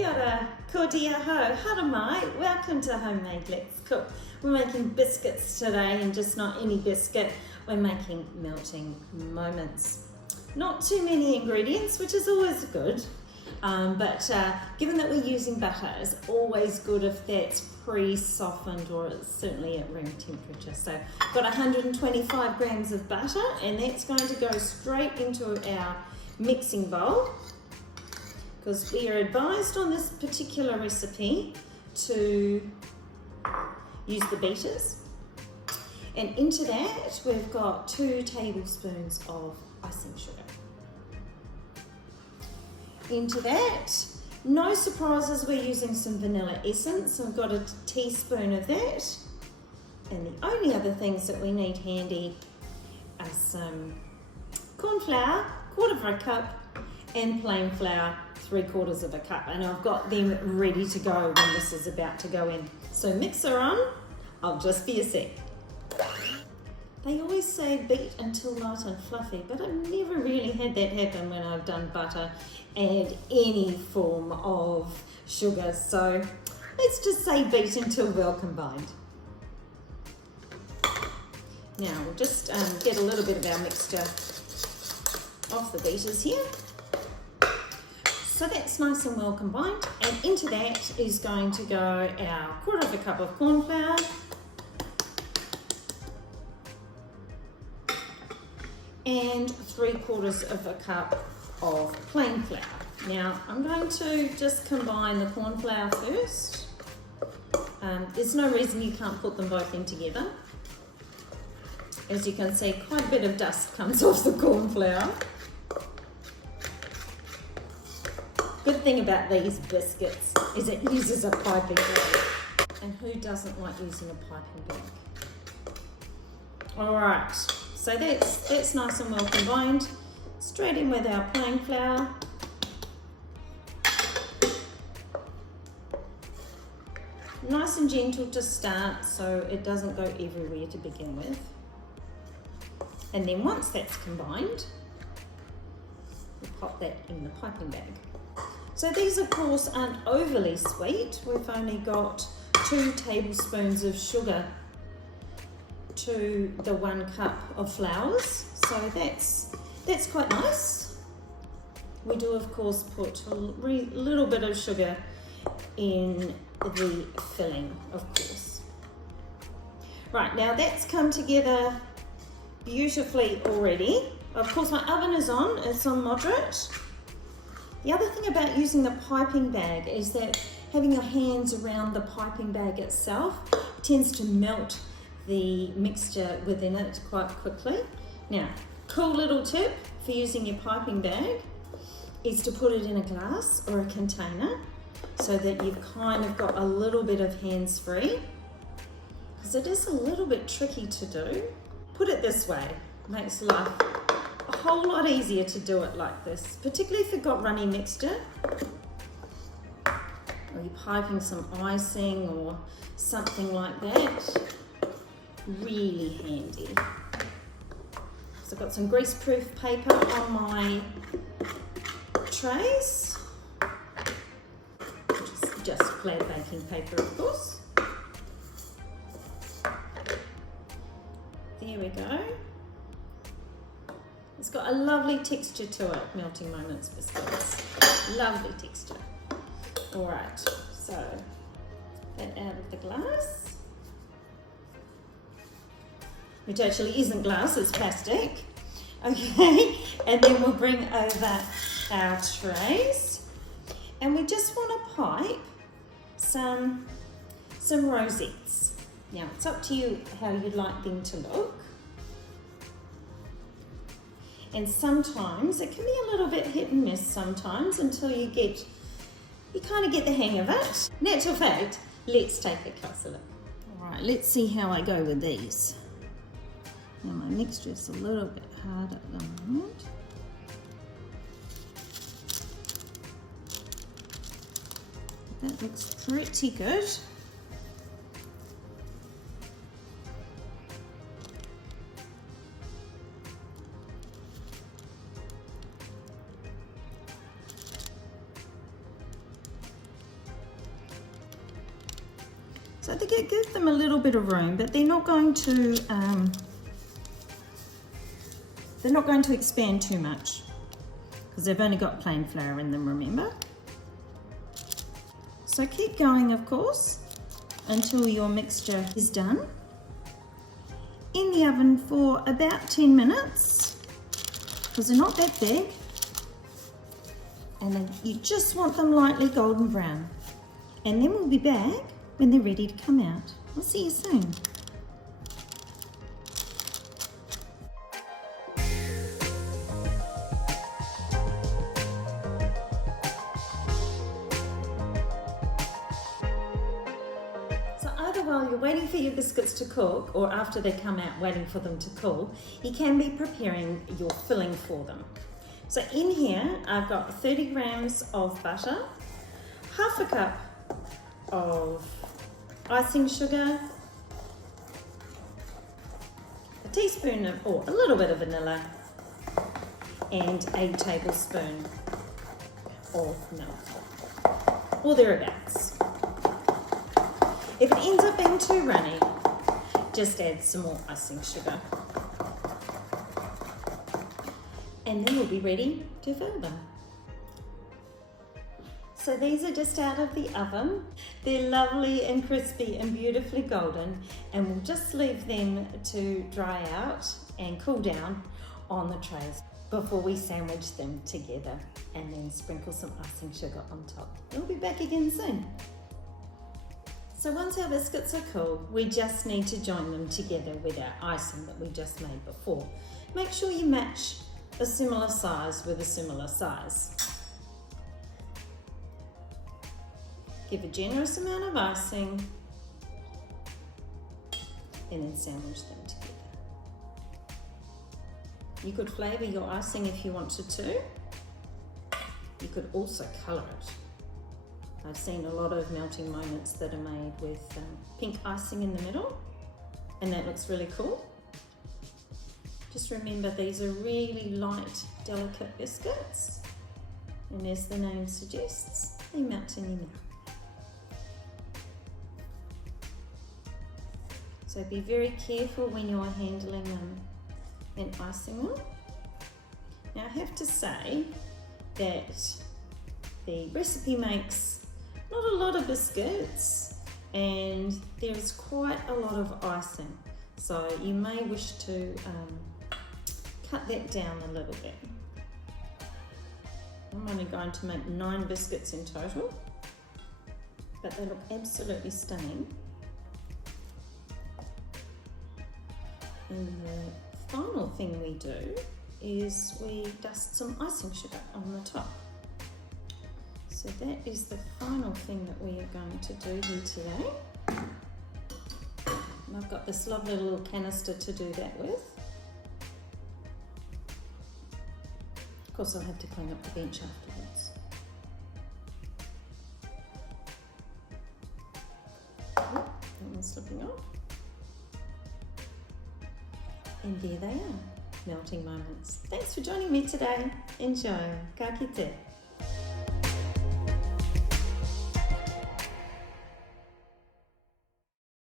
Kia ora, ko dia ho, hara mai, welcome to Homemade Let's Cook. We're making biscuits today, and just not any biscuit, we're making melting moments. Not too many ingredients, which is always good, but given that we're using butter, it's always good if that's pre-softened or it's certainly at room temperature. So I've got 125 grams of butter, and that's going to go straight into our mixing bowl, because we are advised on this particular recipe to use the beaters. And into that we've got 2 tablespoons of icing sugar. Into that, no surprises, we're using some vanilla essence. So we've got a teaspoon of that. And the only other things that we need handy are some corn flour, 1/4 of a cup, and plain flour, 3/4 of a cup. And I've got them ready to go when this is about to go in. So mixer on, I'll just be a sec. They always say beat until light and fluffy, but I've never really had that happen when I've done butter and any form of sugar. So let's just say beat until well combined. Now we'll just get a little bit of our mixture off the beaters here. So that's nice and well combined, and into that is going to go our 1/4 of a cup of corn flour, and 3/4 of a cup of plain flour. Now I'm going to just combine the corn flour first. There's no reason you can't put them both in together. As you can see, quite a bit of dust comes off the corn flour. Good thing about these biscuits is it uses a piping bag. And who doesn't like using a piping bag? Alright, so that's nice and well combined. Straight in with our plain flour. Nice and gentle to start so it doesn't go everywhere to begin with. And then once that's combined, we pop that in the piping bag. So these of course aren't overly sweet. We've only got 2 tablespoons of sugar to the 1 cup of flours. So that's quite nice. We do of course put a little bit of sugar in the filling, of course. Right, now that's come together beautifully already. Of course my oven is on, it's on moderate. The other thing about using the piping bag is that having your hands around the piping bag itself tends to melt the mixture within it quite quickly. Now, cool little tip for using your piping bag is to put it in a glass or a container so that you've kind of got a little bit of hands-free, because it is a little bit tricky to do. Put it this way, makes life a whole lot easier to do it like this, particularly if you've got runny mixture or you're piping some icing or something like that. Really handy. So I've got some greaseproof paper on my trays, which is just flat baking paper of course. There we go. It's got a lovely texture to it, Melting Moments biscuits. Lovely texture. Alright, so that out of the glass, which actually isn't glass, it's plastic. Okay, and then we'll bring over our trays, and we just want to pipe some rosettes. Now it's up to you how you'd like them to look. And sometimes it can be a little bit hit and miss sometimes until you kind of get the hang of it. In actual fact, let's take a closer look. All right, let's see how I go with these. Now my mixture is a little bit hard at the moment. That looks pretty good. So they give them a little bit of room, but they're not going to expand too much because they've only got plain flour in them, remember? So keep going, of course, until your mixture is done. In the oven for about 10 minutes, because they're not that big. And then you just want them lightly golden brown. And then we'll be back when they're ready to come out. I'll see you soon. So either while you're waiting for your biscuits to cook or after they come out waiting for them to cool, you can be preparing your filling for them. So in here, I've got 30 grams of butter, half a cup of icing sugar, a teaspoon of, or a little bit of vanilla, and a tablespoon of milk, or thereabouts. If it ends up being too runny, just add some more icing sugar. And then we'll be ready to fill them. So these are just out of the oven. They're lovely and crispy and beautifully golden, and we'll just leave them to dry out and cool down on the trays before we sandwich them together and then sprinkle some icing sugar on top. We'll be back again soon. So once our biscuits are cool, we just need to join them together with our icing that we just made before. Make sure you match a similar size with a similar size. Give a generous amount of icing and then sandwich them together. You could flavour your icing if you wanted to. You could also colour it. I've seen a lot of melting moments that are made with pink icing in the middle, and that looks really cool. Just remember, these are really light, delicate biscuits, and as the name suggests, they melt in your mouth. So be very careful when you're handling them and icing them. Now I have to say that the recipe makes not a lot of biscuits, and there's quite a lot of icing, so you may wish to cut that down a little bit. I'm only going to make 9 biscuits in total, but they look absolutely stunning. And the final thing we do is we dust some icing sugar on the top. So that is the final thing that we are going to do here today. And I've got this lovely little canister to do that with. Of course, I'll have to clean up the bench afterwards. Oh, that one's slipping off. And there they are, melting moments. Thanks for joining me today. Enjoy. Ka kite.